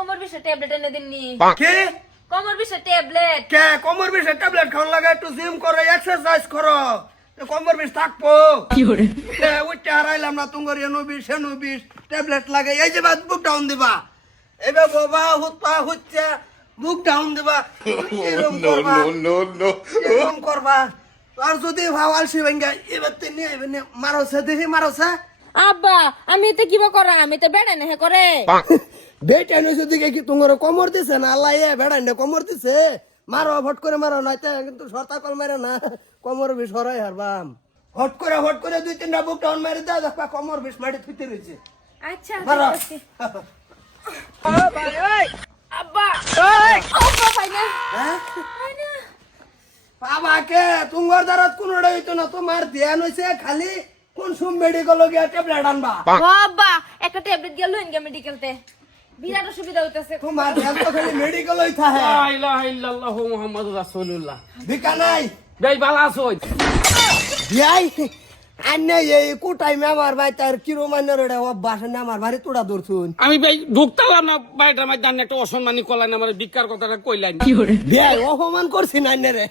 কোমর বিষে ট্যাবলেট এনে দিননি কে কোমর বিষে ট্যাবলেট কে কোমর বিষে ট্যাবলেট খাওয়ান লাগে একটু জিম করো এক্সারসাইজ করো কোমর বিষ থাকবো কি করে ওইটা হারাইলাম না তুঙ্গর এনো বিষ হেনো বিষ ট্যাবলেট লাগে এই যে বাদ বুক ডাউন দিবা এবার বাবা হুত্তা হচ্ছে বুক ডাউন দিবা এরকম করবা এরকম করবা আর যদি ভাওয়াল শিবেঙ্গা এবার তিনি মারছে দেখি মারছে আব্বা আমি এতে কিবা করা আমি তো বেড়া নেহে করে বেটা নইছে দিকে কি তোমার কোমর দিছে না আল্লাহ এ বেড়াই না কোমর দিছে মারো হট করে মারো নয়তো কিন্তু সরতা কল মারে না কোমর বিষ হরাই হারবাম হট করে দুই তিনটা বুক ডাউন মারি দাও দেখবা কোমর বিষ মাটি থুইতে রইছে আচ্ছা মারো আব্বা আব্বা ফাইনা হ্যাঁ বাবাকে তুঙ্গর দারাত কোনটা হইতো না তোমার ধ্যান হইছে খালি কোন সুম মেডিকেল গিয়া ট্যাবলেট আনবা আব্বা একটা ট্যাবলেট গেল ইনগা মেডিকেলতে বিরাট অসুবিধা হইতাছে তোমার ধ্যান তো খালি মেডিকেল হইতা হে লা ইলাহা ইল্লাল্লাহু মুহাম্মাদুর রাসূলুল্লাহ ভিকা নাই বেই বালা আছই ইয়াই আন্নে এই কোটাই মে আমার ভাই তার কিরো মানের রে অভ্যাস না আমার ভারি তোড়া দূরছুন আমি বেই ঢুকতাম না বাড়িটার মধ্যে আন্নে একটা অসম্মানী কলাইন আমার ভিক্ষার কথাটা কইলাম বিয়াই অপমান করছি না আন্নে রে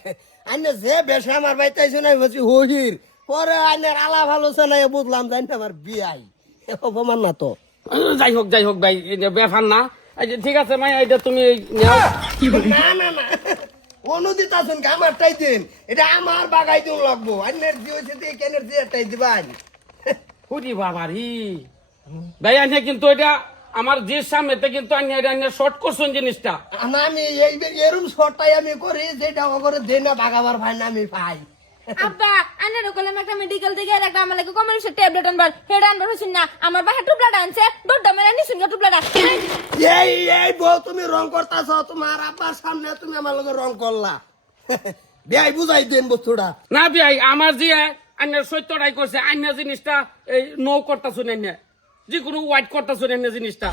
আন্নে যে বেশে আমার ভাই তাইছো না বলছি হহির পরে আন্নের আলা ভালো না বুঝলাম জানি না আমার বিয়াই অপমান না তো যাই হোক ভাই এটা ব্যাপার না এই যে ঠিক আছে মাই এটা তুমি নাও না অনুদিত আছেন আমার টাই দিন এটা আমার বাগাই দিন লাগবো আন্নের জি হইছে দিয়ে কেনের জি টাই দিবান ওরে বাবারি ভাই আন্নে কিন্তু এটা আমার যে সামনেতে কিন্তু আন্নে এটা আন্নে শর্ট করছেন জিনিসটা আমি এই এরম শর্টটাই আমি করি যেটা করে দেই না বাগাবার ভাই না আমি পাই আব্বা আনের কলম একটা মেডিকেল থেকে আর একটা আমাকে কোমর বিষে ট্যাবলেট আনবার হেড আনবার হইছেন না আমার বাহে টুবলাটা আনছে দড়টা মেরে নিছুন গা টুবলাটা এই বউ তুমি রং করতাছ তোমার আব্বার সামনে তুমি আমার লগে রং করলা বিয়াই বুঝাই দেন বস্তুটা না ভাই আমার যে আন্নের সত্যটাই করছে আন্য জিনিসটা এই নো করতা শুনেন না যে কোনো হোয়াইট করতা শুনেন না জিনিসটা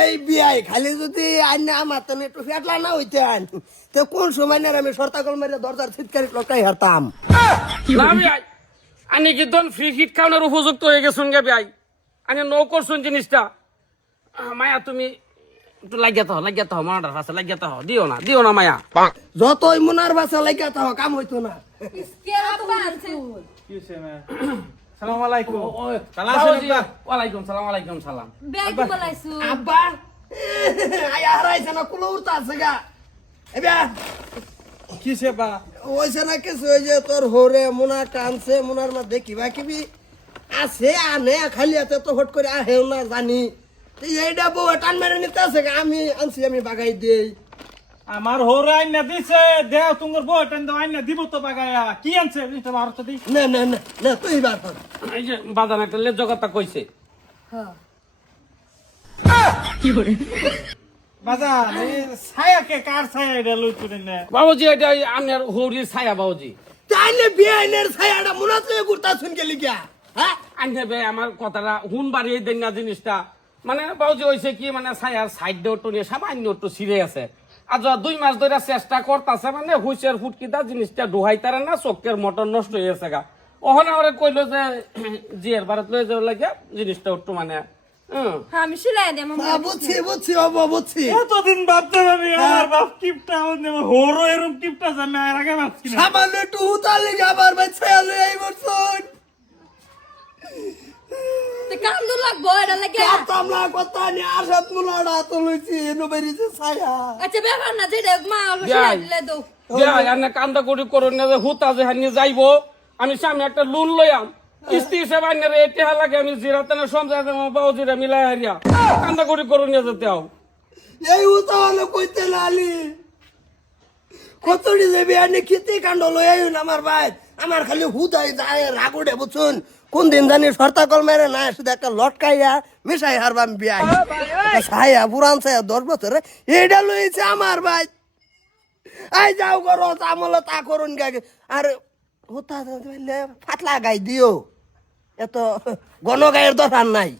এই বিয়াই খালি যদি আইনা আমার তো একটু ফেটলা না হইতেন তো কোন সময় না আমি সরতাকল মেরে দরজার ছিটকারি লটাই হারতাম না ভাই আনি কি দন ফ্রি হিট খাওয়ানোর উপযুক্ত হয়ে গেছুন গে ভাই আনি নো করছুন জিনিসটা মায়া তুমি একটু লাগিয়া তো মনাটার কাছে দিও না মায়া যতই মুনার বাসা লাগা তাও কাম হইতো না কে আব্বা আনছে সালাম আলাইকুম ওয়ালাইকুম সালাম ব্যাগ বলাইছু আব্বা আয়া হারাইছে না কুলো উড়তা আছে গা এবা কিসে বা ওইছে না কিছু ওই যে তোর হরে মুনা টানছে মুনার মধ্যে কিবা কিবি আছে আনে খালি এতে তো হট করে আহেও না জানি এইটা বউ টান মেরে নিতে আছে আমি আনছি আমি বাগাই দেই আমার হোরে আইনা দিছে দেও তোমার বউ টেন দাও আইনা দিব তো বাগায়া কি আনছে এটা ভারত দি না তুই বার কর এই যে বাদান একটা লে জগৎটা কইছে বাজার এই ছায়া কে কার ছায়া এটা লই তুই না বাবুজি এটা আনের হৌরির ছায়া বাবুজি তাইলে বিয়াইনের ছায়াটা মুনাত লয়ে ঘুরতা শুন গেলি গিয়া হ্যাঁ আনতে বে আমার কথাটা হুন বাড়িয়ে দেন না জিনিসটা মানে বাবুজি হইছে কি মানে ছায়ার সাইড দেওয়া নিয়ে সামান্য একটু ছিঁড়ে আছে আর 2 মাস ধরে চেষ্টা করতেছে মানে হুইসের ফুটকিটা জিনিসটা ডুহাইতারে না চোখের মটর নষ্ট হয়ে গেছে গা ওখানে ওরা কইলো যে জিয়ার ভারত লয়ে যাওয়ার লাগে জিনিসটা একটু মানে আমি সিলাই দেম বুঝছি বুঝছি এতদিন ভাবতাম আমি আমার বাপ কিপটা হোরো এরকম কিপটা জানে আর আগে ভাবছি না সামান্য একটু উতালে আবার ভাই ছায়া লয়ে আইবর শুন তে কান্দু লাগবো এটা লাগে কামলা কথা নি আসাত মুলাড়া তো লইছি এনো বেরিছে ছায়া আচ্ছা ব্যাপার না যেটা মা অল্প সিলাই দিলে দাও আনে কান্দা করি করুন না যে হুতা যে হানি যাইবো আমি সামনে একটা লোন লইয়াম কিস্তি হিসেবে আইনের এতে লাগে আমি জিরাতানে সমঝাই দেবো বাবুজিরা মিলাই হারিয়া কান্দা করি করুন না যেতে আও এই উতালে কইতে লালি কতড়ি যাবি আনে খেতে কাণ্ড লয়ে আইন আমার ভাই আমার খালি হুদাই যায় রাগুড়ে বুঝুন কোন দিন জানি সরতাকল মেরে না শুধু একটা লটকাইয়া মিশাই হারবাম বিয়াই ছায়া পুরান ছায়া 10 বছরে এইটা লইছে আমার ভাই আই যাও করো আমলে তা করুন গে আর হুতা ফাটলা গাই দিও এত ঘন গায়ের দরকার নাই